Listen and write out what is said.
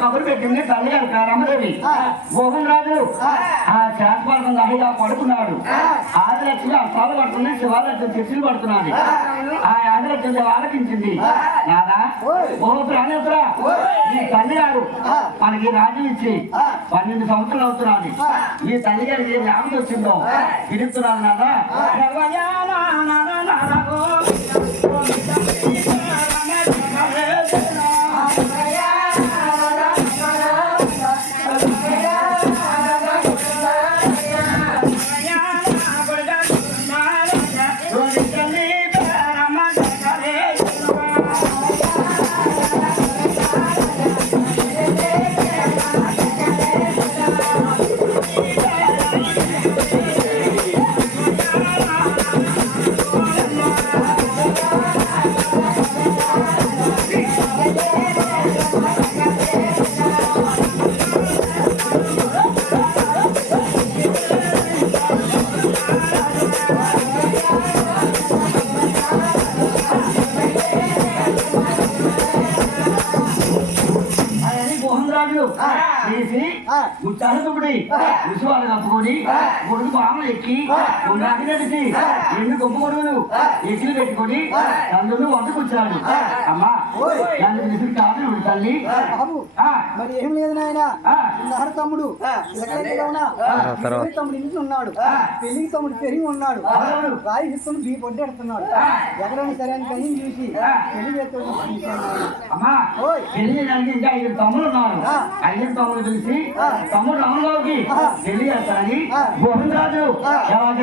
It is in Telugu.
కబురు పెట్టింది తల్లి గారు రమదేవి. మోహన్ రాజు ఆ శాస్త్రం దాడిగా పడుకున్నాడు. ఆదిలక్ష్మి ఆ సాలు పడుతుంది, శివాలక్ష్మి చర్చలు పడుతున్నది. ఆ ఆదిలక్ష్మి ఆలకించింది. నాదా ఓహో ప్రాణేశ్వరా, ఈ తల్లి గారు మనకి రాజ్యం ఇచ్చి 12 సంవత్సరాలు అవుతున్నది. ఈ తల్లి గారికి ఏ జ్ఞాపకం వచ్చిందో తిరుగుతున్నది. నాదా ఉత్సాహతుడి విశ్వాలు కప్పుకొని గొడుగు పాములు ఎక్కి ఉండాకి నడిచి ఎన్ని గొప్ప గొడుగులు ఎక్కిలు పెట్టుకొని అందులో వంటకొచ్చాడు. అమ్మా నన్ను విసిరి కాదు తల్లి. మరి ఏం లేదు నాయన, తమ్ముడు తమ్ముడు ఇంటి ఉన్నాడు, పెళ్లికి తమ్ముడు పెరిగి ఉన్నాడు, రాయి తీసుకుని బీ పొడ్డెడుతున్నాడు. ఎక్కడైనా సరే అని కనీ చూసి పెళ్లి చేస్తాడు. అమ్మా పెళ్లి ఇంకా 5 తమ్ముడు ఉన్నారు. 5 తమ్ముడు తెలిసి తమ్ముడు రాములోకి పెళ్లి చేస్తానని మోహన్ రాజు ఎవరు